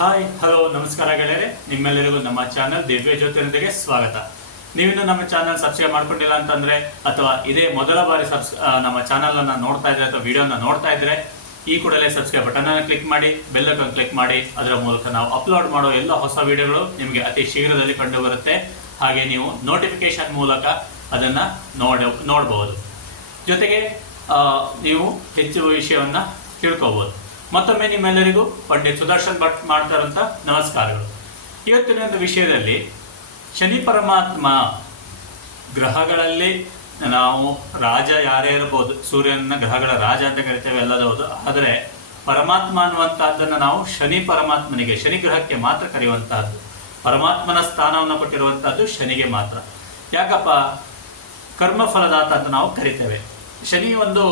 Hi hello ನಮಸ್ಕಾರ ಗೆಳೆಯರೆ. ನಿಮ್ಮೆಲ್ಲರಿಗೂ ನಮ್ಮ ಚಾನಲ್ ದಿವ್ಯ ಜ್ಯೋತಿರೊಂದಿಗೆ ಸ್ವಾಗತ. ನೀವಿನ್ನೂ ನಮ್ಮ ಚಾನಲ್ ಸಬ್ಸ್ಕ್ರೈಬ್ ಮಾಡ್ಕೊಂಡಿಲ್ಲ ಅಂತಂದ್ರೆ, ಅಥವಾ ಇದೇ ಮೊದಲ ಬಾರಿ ಸಬ್ಸ್ ನಮ್ಮ ಚಾನಲ್ ಅನ್ನ ನೋಡ್ತಾ ಇದ್ರೆ ಅಥವಾ ವಿಡಿಯೋನ ನೋಡ್ತಾ ಇದ್ರೆ, ಈ ಕೂಡಲೇ ಸಬ್ಸ್ಕ್ರೈಬ್ ಬಟನ್ ಅನ್ನು ಕ್ಲಿಕ್ ಮಾಡಿ, ಬೆಲ್ ಐಕಾನ್ ಕ್ಲಿಕ್ ಮಾಡಿ, ಅದರ ಮೂಲಕ ನಾವು ಅಪ್ಲೋಡ್ ಮಾಡೋ ಎಲ್ಲ ಹೊಸ ವಿಡಿಯೋಗಳು ನಿಮಗೆ ಅತಿ ಶೀಘ್ರದಲ್ಲಿ ಕಂಡು ಬರುತ್ತೆ ಹಾಗೆ ನೀವು ನೋಟಿಫಿಕೇಶನ್ ಮೂಲಕ ಅದನ್ನ ನೋಡ ನೋಡಬಹುದು ಜೊತೆಗೆ ನೀವು ಹೆಚ್ಚು ವಿಷಯವನ್ನ ತಿಳ್ಕೋಬಹುದು ಮತ್ತೊಮ್ಮೆ ನಿಮ್ಮೆಲ್ಲರಿಗೂ ಪಂಡಿತ್ ಸುದರ್ಶನ್ ಭಟ್ ಮಾಡ್ತಾರಂತ ನಮಸ್ಕಾರಗಳು. ಇವತ್ತಿನ ಒಂದು ವಿಷಯದಲ್ಲಿ ಶನಿ ಪರಮಾತ್ಮ ಗ್ರಹಗಳಲ್ಲಿ ನಾವು ರಾಜ ಯಾರೇ ಇರಬಹುದು ಸೂರ್ಯನ ಗ್ರಹಗಳ ರಾಜ ಅಂತ ಕರಿತೇವೆ ಎಲ್ಲದೌದು ಆದರೆ ಪರಮಾತ್ಮ ಅನ್ನುವಂತಹದ್ದನ್ನು ನಾವು ಶನಿ ಪರಮಾತ್ಮನಿಗೆ, ಶನಿ ಗ್ರಹಕ್ಕೆ ಮಾತ್ರ ಕರೆಯುವಂತಹದ್ದು. ಪರಮಾತ್ಮನ ಸ್ಥಾನವನ್ನು ಕೊಟ್ಟಿರುವಂತಹದ್ದು ಶನಿಗೆ ಮಾತ್ರ. ಯಾಕಪ್ಪ? ಕರ್ಮ ಫಲದಾತ ಅಂತ ನಾವು ಕರಿತೇವೆ. ಶನಿ ಒಂದು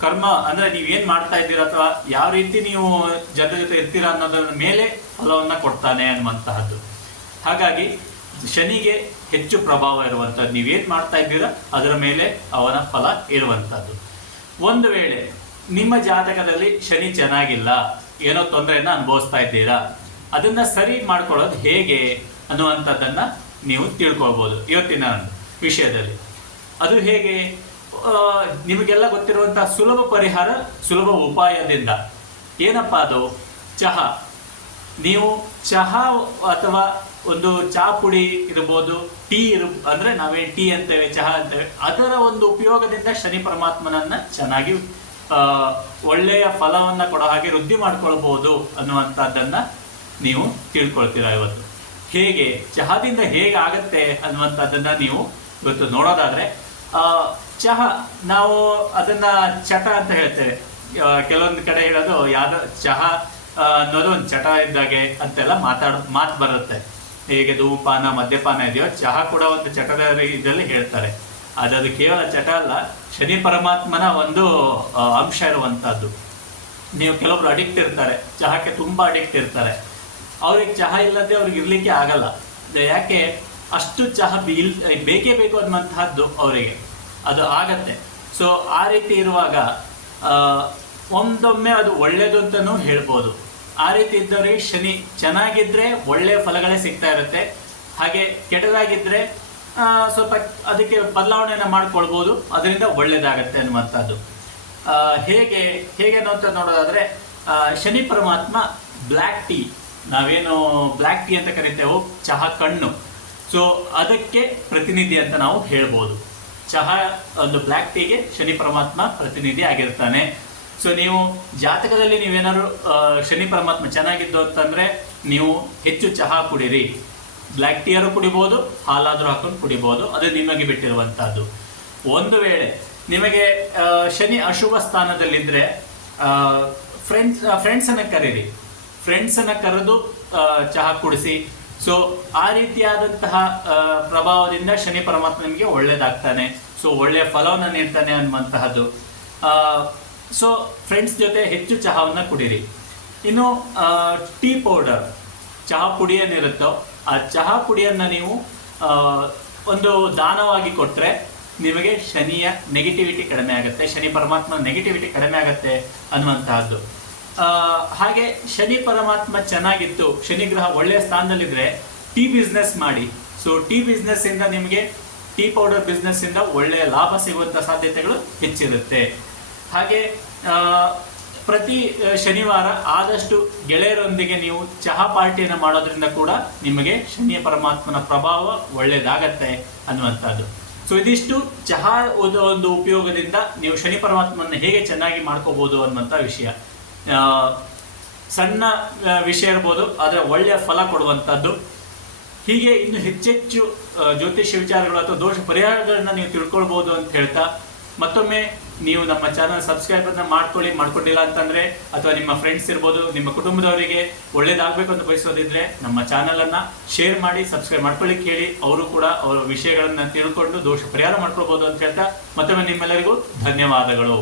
ಕರ್ಮ, ಅಂದ್ರೆ ನೀವು ಏನ್ ಮಾಡ್ತಾ ಇದ್ದೀರಾ ಅಥವಾ ಯಾವ ರೀತಿ ನೀವು ಜನರ ಜೊತೆ ಇರ್ತೀರಾ ಅನ್ನೋದ್ರ ಮೇಲೆ ಫಲವನ್ನ ಕೊಡ್ತಾನೆ ಅನ್ನುವಂತಹದ್ದು. ಹಾಗಾಗಿ ಶನಿಗೆ ಹೆಚ್ಚು ಪ್ರಭಾವ ಇರುವಂತಹದ್ದು. ನೀವೇನ್ ಮಾಡ್ತಾ ಇದ್ದೀರಾ ಅದರ ಮೇಲೆ ಅವನ ಫಲ ಇರುವಂತಹದ್ದು. ಒಂದು ವೇಳೆ ನಿಮ್ಮ ಜಾತಕದಲ್ಲಿ ಶನಿ ಚೆನ್ನಾಗಿಲ್ಲ, ಏನೋ ತೊಂದರೆಯನ್ನ ಅನುಭವಿಸ್ತಾ ಇದ್ದೀರಾ, ಅದನ್ನ ಸರಿ ಮಾಡ್ಕೊಳ್ಳೋದು ಹೇಗೆ ಅನ್ನುವಂಥದ್ದನ್ನ ನೀವು ತಿಳ್ಕೊಳ್ಬೋದು. ಇವತ್ತಿನ ವಿಷಯದಲ್ಲಿ. ಅದು ಹೇಗೆ? ನಿಮಗೆಲ್ಲ ಗೊತ್ತಿರುವಂತಹ ಸುಲಭ ಪರಿಹಾರ ಸುಲಭ ಉಪಾಯದಿಂದ. ಏನಪ್ಪ ಅದು? ಚಹಾ. ನೀವು ಚಹಾ ಅಥವಾ ಒಂದು ಚಹಾ ಪುಡಿ ಇರ್ಬೋದು ಟೀ ಇರ್ ಅಂದ್ರೆ ನಾವೇ ಟೀ ಅಂತೇವೆ ಚಹಾ ಅಂತೇವೆ ಅದರ ಒಂದು ಉಪಯೋಗದಿಂದ ಶನಿ ಪರಮಾತ್ಮನನ್ನ ಚೆನ್ನಾಗಿ ಒಳ್ಳೆಯ ಫಲವನ್ನ ಕೊಡೋ ಹಾಗೆ ವೃದ್ಧಿ ಮಾಡ್ಕೊಳ್ಬಹುದು ಅನ್ನುವಂಥದ್ದನ್ನ ನೀವು ತಿಳ್ಕೊಳ್ತೀರಾ ಇವತ್ತು. ಹೇಗೆ? ಚಹಾದಿಂದ ಹೇಗೆ ಆಗತ್ತೆ ಅನ್ನುವಂಥದ್ದನ್ನ ನೀವು ಇವತ್ತು ನೋಡೋದಾದ್ರೆ ಆ, ಚಹಾ, ನಾವು ಅದನ್ನ ಚಟ ಅಂತ ಹೇಳ್ತೇವೆ. ಕೆಲವೊಂದು ಕಡೆ ಹೇಳೋದು, ಯಾವ್ದೋ ಚಹಾ ಅನ್ನೋದು ಒಂದು ಚಟ ಇದ್ದಾಗೆ ಅಂತೆಲ್ಲ ಮಾತಾಡ, ಮಾತು ಬರುತ್ತೆ. ಹೇಗೆ ಧೂಪಾನ ಮದ್ಯಪಾನ ಇದೆಯೋ, ಚಹಾ ಕೂಡ ಒಂದು ಚಟದ ಇದರಲ್ಲಿ ಹೇಳ್ತಾರೆ. ಅದು ಕೇವಲ ಚಟ ಅಲ್ಲ, ಶನಿ ಪರಮಾತ್ಮನ ಒಂದು ಅಂಶ ಇರುವಂಥದ್ದು ನೀವು ಕೆಲವೊಬ್ರು ಅಡಿಕ್ಟ್ ಇರ್ತಾರೆ, ಚಹಾಕ್ಕೆ ತುಂಬಾ ಅಡಿಕ್ಟ್ ಇರ್ತಾರೆ. ಅವ್ರಿಗೆ ಚಹಾ ಇಲ್ಲದೆ ಅವ್ರಿಗೆ ಇರಲಿಕ್ಕೆ ಆಗಲ್ಲ. ಯಾಕೆ, ಅಷ್ಟು ಚಹಾ ಇಲ್ ಬೇಕೇ ಬೇಕು ಅನ್ನುವಂತಹದ್ದು ಅವರಿಗೆ. ಅದು ಆಗತ್ತೆ. ಸೊ ಆ ರೀತಿ ಇರುವಾಗ ಒಂದೊಮ್ಮೆ ಅದು ಒಳ್ಳೆಯದು ಅಂತಲೂ ಹೇಳ್ಬೋದು. ಆ ರೀತಿ ಇದ್ದವರಿಗೆ ಶನಿ ಚೆನ್ನಾಗಿದ್ದರೆ ಒಳ್ಳೆಯ ಫಲಗಳೇ ಸಿಗ್ತಾ ಇರುತ್ತೆ. ಹಾಗೆ ಕೆಟ್ಟದಾಗಿದ್ರೆ ಸ್ವಲ್ಪ ಅದಕ್ಕೆ ಬದಲಾವಣೆಯನ್ನು ಮಾಡ್ಕೊಳ್ಬೋದು. ಅದರಿಂದ ಒಳ್ಳೆಯದಾಗತ್ತೆ ಅನ್ನುವಂಥದ್ದು. ಹೇಗೆ ಹೇಗೆ ಅಂತ ನೋಡೋದಾದ್ರೆ ಶನಿ ಪರಮಾತ್ಮ ಬ್ಲ್ಯಾಕ್ ಟೀ, ನಾವೇನು ಬ್ಲ್ಯಾಕ್ ಟೀ ಅಂತ ಕರಿತೇವೋ, ಚಹಾ ಕಣ್ಣು. ಸೊ ಅದಕ್ಕೆ ಪ್ರತಿನಿಧಿ ಅಂತ ನಾವು ಹೇಳ್ಬೋದು. ಚಹಾ, ಒಂದು ಬ್ಲ್ಯಾಕ್ ಟೀಗೆ ಶನಿ ಪರಮಾತ್ಮ ಪ್ರತಿನಿಧಿ ಆಗಿರ್ತಾನೆ. ಸೊ ನೀವು ಜಾತಕದಲ್ಲಿ ನೀವೇನಾದ್ರು ಶನಿ ಪರಮಾತ್ಮ ಚೆನ್ನಾಗಿದ್ದು ಅಂತಂದ್ರೆ ನೀವು ಹೆಚ್ಚು ಚಹಾ ಕುಡಿರಿ. ಬ್ಲ್ಯಾಕ್ ಟೀಯರು ಕುಡಿಬೋದು, ಹಾಲಾದರೂ ಹಾಕೊಂಡು ಕುಡಿಬೋದು. ಅದು ನಿಮಗೆ ಬಿಟ್ಟಿರುವಂತಹದ್ದು. ಒಂದು ವೇಳೆ ನಿಮಗೆ ಶನಿ ಅಶುಭ ಸ್ಥಾನದಲ್ಲಿದ್ದರೆ ಫ್ರೆಂಡ್ಸ್ ಫ್ರೆಂಡ್ಸನ್ನು ಕರೀರಿ. ಫ್ರೆಂಡ್ಸನ್ನು ಕರೆದು ಚಹಾ ಕುಡಿಸಿ ಸೊ ಆ ರೀತಿಯಾದಂತಹ ಪ್ರಭಾವದಿಂದ ಶನಿ ಪರಮಾತ್ಮ ನಿಮಗೆ ಒಳ್ಳೇದಾಗ್ತಾನೆ. ಸೊ ಒಳ್ಳೆಯ ಫಲವನ್ನು ನೀಡ್ತಾನೆ ಅನ್ನುವಂತಹದ್ದು. ಸೊ ಫ್ರೆಂಡ್ಸ್ ಜೊತೆ ಹೆಚ್ಚು ಚಹಾವನ್ನು ಕುಡೀರಿ. ಇನ್ನು ಟೀ ಪೌಡರ್ ಚಹಾ ಪುಡಿ ಏನಿರುತ್ತೋ ಆ ಚಹಾ ಪುಡಿಯನ್ನು ನೀವು ಒಂದು ದಾನವಾಗಿ ಕೊಟ್ಟರೆ ನಿಮಗೆ ಶನಿಯ ನೆಗೆಟಿವಿಟಿ ಕಡಿಮೆ ಆಗುತ್ತೆ, ಶನಿ ಪರಮಾತ್ಮ ನೆಗೆಟಿವಿಟಿ ಕಡಿಮೆ ಆಗುತ್ತೆ ಅನ್ನುವಂತಹದ್ದು. ಹಾಗೆ ಶನಿ ಪರಮಾತ್ಮ ಚೆನ್ನಾಗಿತ್ತು, ಶನಿ ಗ್ರಹ ಒಳ್ಳೆಯ ಸ್ಥಾನದಲ್ಲಿದ್ರೆ ಟೀ ಬಿಸ್ನೆಸ್ ಮಾಡಿ. ಸೊ ಟೀ ಬಿಸ್ನೆಸ್ ಇಂದ ನಿಮಗೆ ಟೀ ಪೌಡರ್ ಬಿಸ್ನೆಸ್ ಇಂದ ಒಳ್ಳೆಯ ಲಾಭ ಸಿಗುವಂತ ಸಾಧ್ಯತೆಗಳು ಹೆಚ್ಚಿರುತ್ತೆ. ಹಾಗೆ ಪ್ರತಿ ಶನಿವಾರ ಆದಷ್ಟು ಗೆಳೆಯರೊಂದಿಗೆ ನೀವು ಚಹಾ ಪಾರ್ಟಿಯನ್ನು ಮಾಡೋದ್ರಿಂದ ಕೂಡ ನಿಮಗೆ ಶನಿಯ ಪರಮಾತ್ಮನ ಪ್ರಭಾವ ಒಳ್ಳೆಯದಾಗತ್ತೆ ಅನ್ನುವಂಥದ್ದು. ಸೊ ಇದಿಷ್ಟು ಚಹಾ ಒಂದು ಉಪಯೋಗದಿಂದ ನೀವು ಶನಿ ಪರಮಾತ್ಮನ ಹೇಗೆ ಚೆನ್ನಾಗಿ ಮಾಡ್ಕೋಬಹುದು ಅನ್ನುವಂಥ ವಿಷಯ. ಸಣ್ಣ ವಿಷಯ ಇರ್ಬೋದು, ಆದರೆ ಒಳ್ಳೆಯ ಫಲ ಕೊಡುವಂಥದ್ದು. ಹೀಗೆ ಇನ್ನು ಹೆಚ್ಚೆಚ್ಚು ಜ್ಯೋತಿಷ್ಯ ವಿಚಾರಗಳು ಅಥವಾ ದೋಷ ಪರಿಹಾರಗಳನ್ನ ನೀವು ತಿಳ್ಕೊಳ್ಬೋದು ಅಂತ ಹೇಳ್ತಾ, ಮತ್ತೊಮ್ಮೆ ನೀವು ನಮ್ಮ ಚಾನಲ್ ಸಬ್ಸ್ಕ್ರೈಬ್ ಅನ್ನ ಮಾಡ್ಕೊಳ್ಳಿ, ಮಾಡ್ಕೊಂಡಿಲ್ಲ ಅಂತಂದ್ರೆ, ಅಥವಾ ನಿಮ್ಮ ಫ್ರೆಂಡ್ಸ್ ಇರ್ಬೋದು, ನಿಮ್ಮ ಕುಟುಂಬದವರಿಗೆ ಒಳ್ಳೇದಾಗಬೇಕು ಅಂತ ಬಯಸೋದಿದ್ರೆ ನಮ್ಮ ಚಾನಲನ್ನು ಶೇರ್ ಮಾಡಿ ಸಬ್ಸ್ಕ್ರೈಬ್ ಮಾಡ್ಕೊಳ್ಳಿ ಕೇಳಿ, ಅವರು ಕೂಡ ಅವರ ವಿಷಯಗಳನ್ನು ತಿಳ್ಕೊಂಡು ದೋಷ ಪರಿಹಾರ ಮಾಡ್ಕೊಳ್ಬೋದು ಅಂತ ಹೇಳ್ತಾ, ಮತ್ತೊಮ್ಮೆ ನಿಮ್ಮೆಲ್ಲರಿಗೂ ಧನ್ಯವಾದಗಳು.